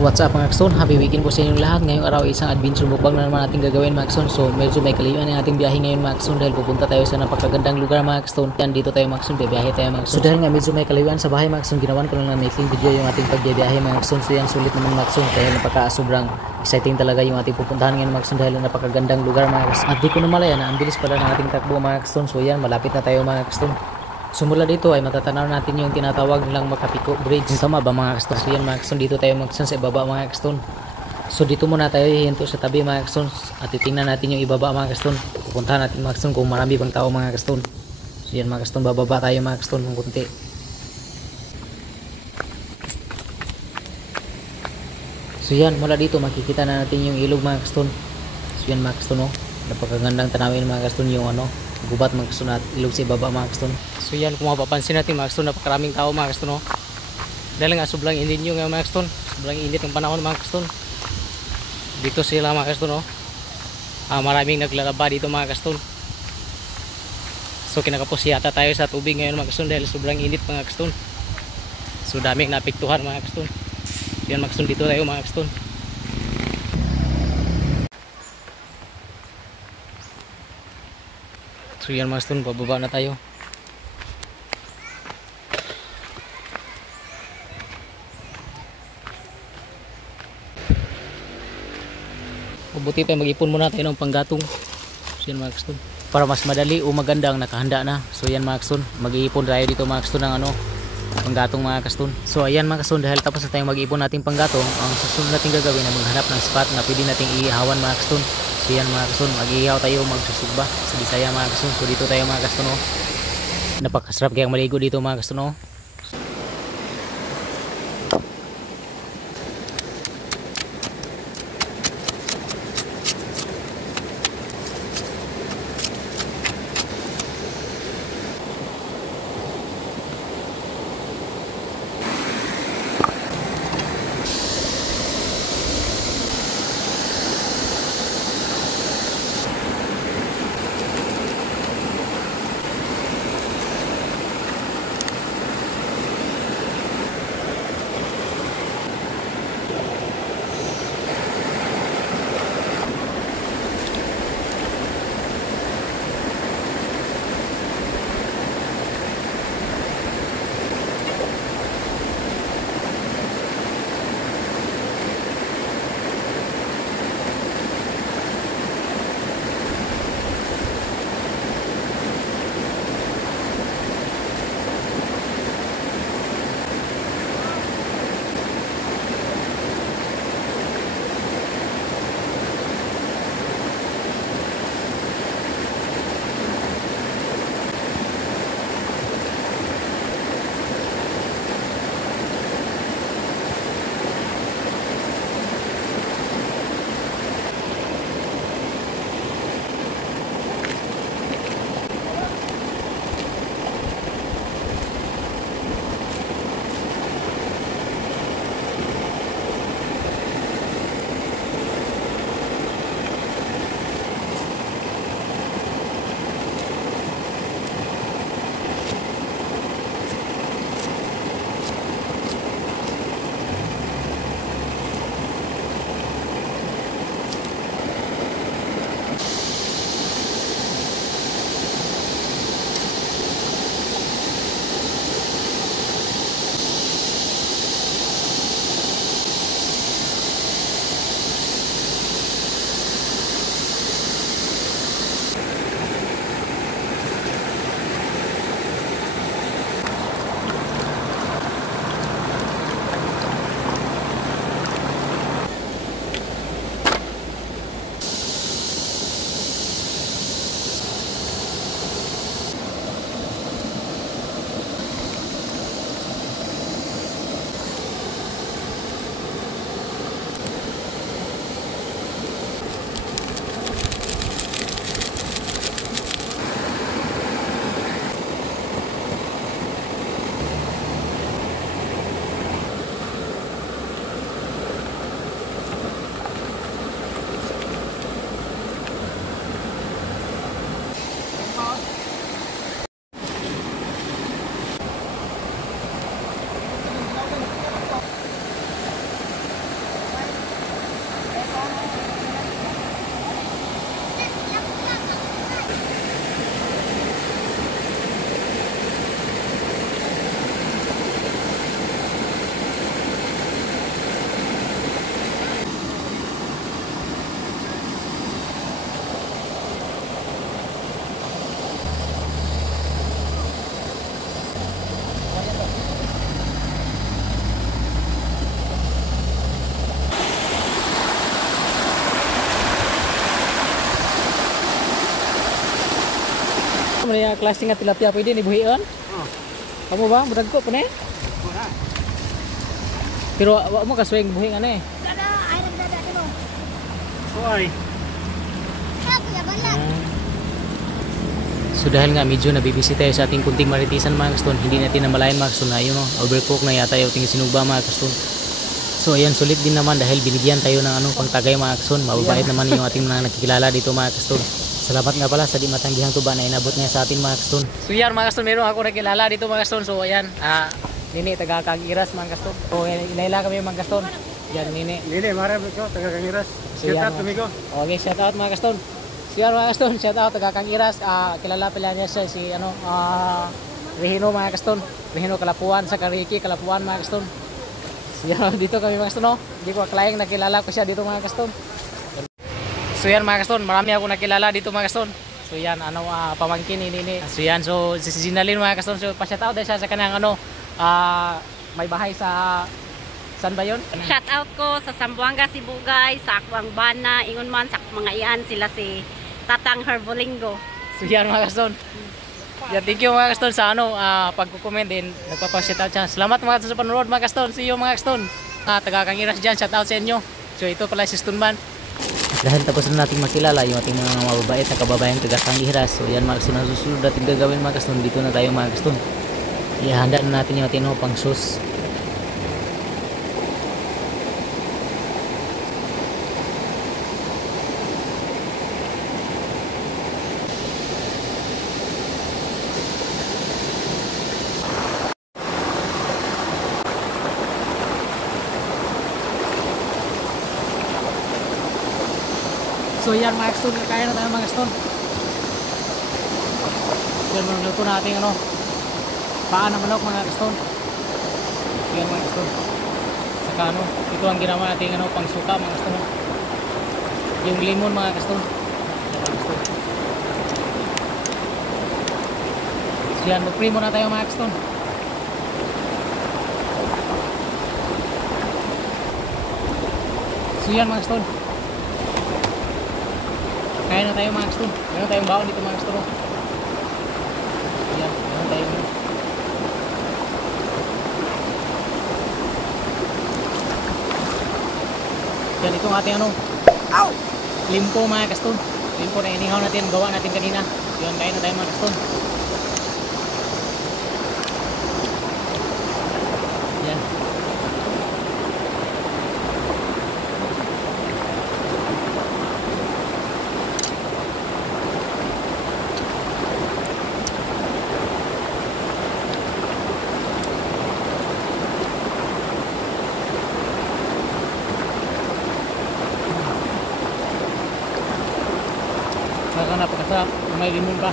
What's up mga Akson? Happy weekend po sa inyong lahat. Ngayong araw isang adventure mukbang na naman natin gagawin mga Akson. So medyo may kalayuan ang ating biyahe ngayon mga Akson dahil pupunta tayo sa napakagandang lugar mga Akson. Yan dito tayo mga Akson, biyahe tayo mga Akson. So dahil nga medyo may kalayuan sa bahay mga Akson, ginawan ko lang ng making video yung ating pagbiyahe mga Akson. So yan sulit naman mga Akson dahil sobrang exciting talaga yung ating pupuntahan ngayon mga Akson dahil napakagandang lugar mga Akson. At di ko na malaya na ang bilis pala ng ating takbo mga Akson. So yan, malapit na tayo mga Akson. So mula dito ay matatanaw natin yung tinatawag nilang Makapiko Bridge. Tama ba mga Akson? So yan mga Akson, dito tayo mag-Akson sa ibaba mga Akson. So dito muna tayo hihinto sa tabi mga Akson at titingnan natin yung ibaba mga Akson. Pupuntahan natin mga Akson kung marami bang tao mga Akson. So yan mga Akson, bababa tayo mga Akson ng kunti. So yan, mula dito makikita na natin yung ilog mga Akson. So yan mga Akson, oh, napakagandang tanawin mga Akson yung gubat mga Akson at ilog sa ibaba mga Akson. So yan, kung mapapansin natin mga Akson, napakaraming tao mga Akson, oh. Dahil nga sobrang init yung mga Akson, sobrang init ng panahon mga Akson. Dito sila mga Akson, oh. Maraming naglalaba dito mga Akson. So kinakapos yata tayo sa tubig ngayon mga Akson dahil sobrang init mga Akson. So daming napiktuhan mga Akson. So yan mga Akson, dito tayo mga Akson. So yan mga Akson, pababa na tayo. Mabuti pa mag-ipon muna tayo ng panggatong. So yan mga Akson, para mas madali o maganda ang nakahanda na. So yan mga Akson, mag-iipon tayo dito mga Akson ng panggatong mga Akson. So ayan mga Akson, dahil tapos na tayong mag-ipon nating panggatong, ang susunod natin gagawin ay maghanap ng spot na pwede nating iihawan mga Akson. So yan mga Akson, mag-iihaw tayo, magsusugba sa Bisaya mga Akson. So dito tayo mga Akson, oh. Napakasarap kayang maligo dito mga Akson, oh. may klase nga tilapia pwede ni buhian. Oh. Kamu ba mudag ko pa ni? Wala. Pero wa mo kaswing buhi nga ni. Dada, ay nagdada dito. Hoy. Sabi ya bala. So dahil nga medyo nabibisi tayo sa ating kunting maritisan mga kaston, hindi natin namalayan mga kaston na yun no, overcook na yata yung tingin sinugba mga kaston. So ayan, sulit din naman dahil binigyan tayo ng pangtagay mga kaston. Mababait naman yung ating mga nakikilala dito mga kaston. Salamat nga pala sa di matanggihang tuba na inabot niya sa atin mga kaston. So yan mga kaston, meron ako nakilala dito mga kaston. So ayan, Nini taga Kagiras mga kaston. So inayla kami mga kaston. Yan Nini. Nini, marami ko, taga Kangiras. So, Shout yan, out to Migo. Okay, shout out mga kaston. So yan mga kaston, shout out taga Kangiras. Kilala pala niya siya si Rehino mga kaston. Rehino Kalapuan sa Kariki, Kalapuan mga kaston. So yan, dito kami mga kaston no. Hindi ko akalaing nakilala ko siya dito mga kaston. So yan mga kaston, marami ako nakilala dito mga kaston. So yan, pamangkin ni Nini. So yan, so si Zinalin mga kaston. So pa-shout out dahil siya sa kanang may bahay sa saan ba yun? Shout out ko sa Sambuanga, Cebu guys, sa Akwang Bana, ingon man sa mga iyan sila si Tatang Herbolingo. So yan mga kaston. Yeah, thank you mga kaston sa pagko-comment din. Nagpapa-shout out siya. Salamat mga kaston sa panonood mga kaston. See you mga kaston. Taga Kangiras dyan, shout out sa inyo. So ito pala si Stunman. Dahil tapos na natin makilala yung ating mga mababait na kababayan taga Kangiras. So yan mga kaston, ang susunod natin gagawin mga kaston. Dito na tayo mga kaston. Ihanda na natin yung ating pang sauce. So yan mga kaston, kaya na tayo mga kaston. Yan maluto natin paan ng manok mga kaston. Yan mga kaston. Saka ito ang ginawa natin pang suka mga kaston. Yung limon mga kaston. Yan mga kaston. So yan, mag-primo na tayo mga kaston. So yan mga kaston. Kaya na tayo mga kaston. Meron tayong baon dito mga kaston. Yan, meron tayong yan itong ating limpo mga kaston. Limpo na inihaw natin, gawa natin kanina. Yan, kaya na tayo mga kaston. Yan. Napakasarap, may limon pa.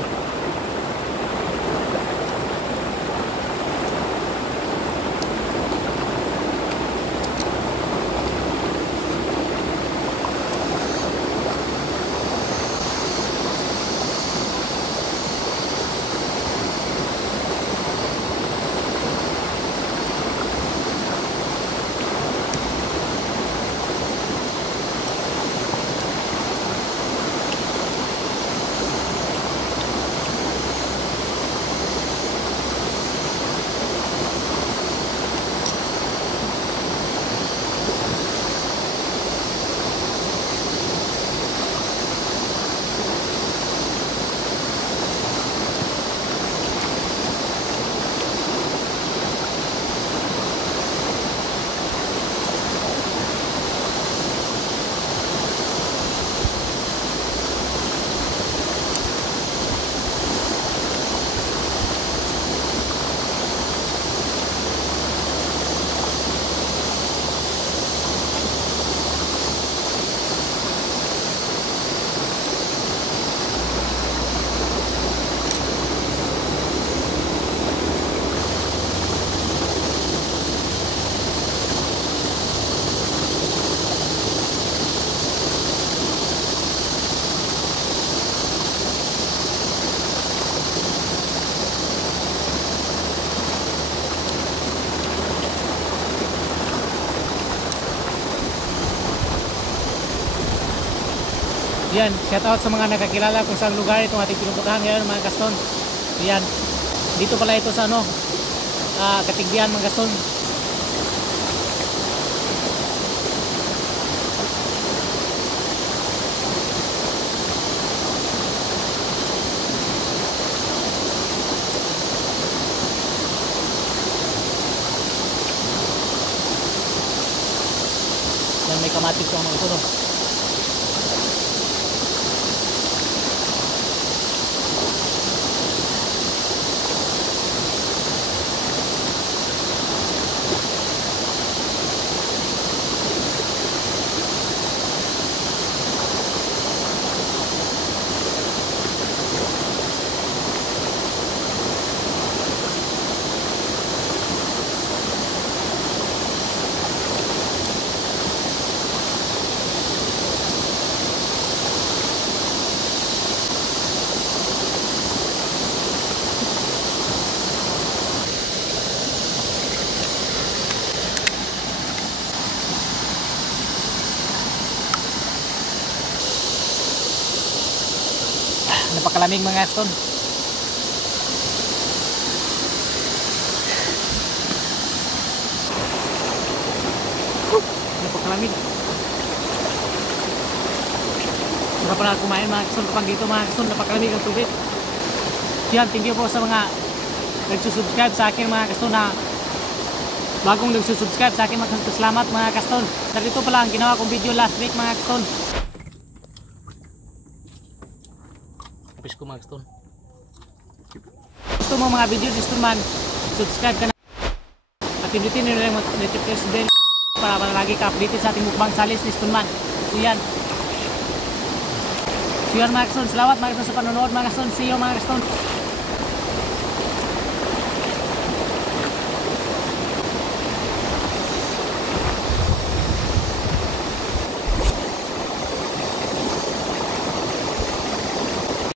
Yan, shout out sa mga nakakilala kung saan lugar itong ating pinupuntahan ngayon mga kaston. Yan. Dito pala ito sa ano, Katigbihan mga kaston. Yan, may kamatis pa mga ito, no? Napakalamig mga kaston. Napakalamig. Sarap na kumain mga kaston kapag dito mga kaston. Napakalamig ang tubig. Yan, thank you po sa mga nagsusubscribe sa akin mga kaston na bagong nagsusubscribe sa akin. Salamat mga kaston. Dito pala ang ginawa kong video last week mga kaston. Tapos ko mga kaston. Gusto mo mga video gusto man, subscribe ka na at pindutin nyo na yung notification bell para lagi ka updated sa ating mukbang salis ni Stunman. So yan. So yan mga kaston. Salamat mga kaston sa panonood mga kaston. See you mga kaston.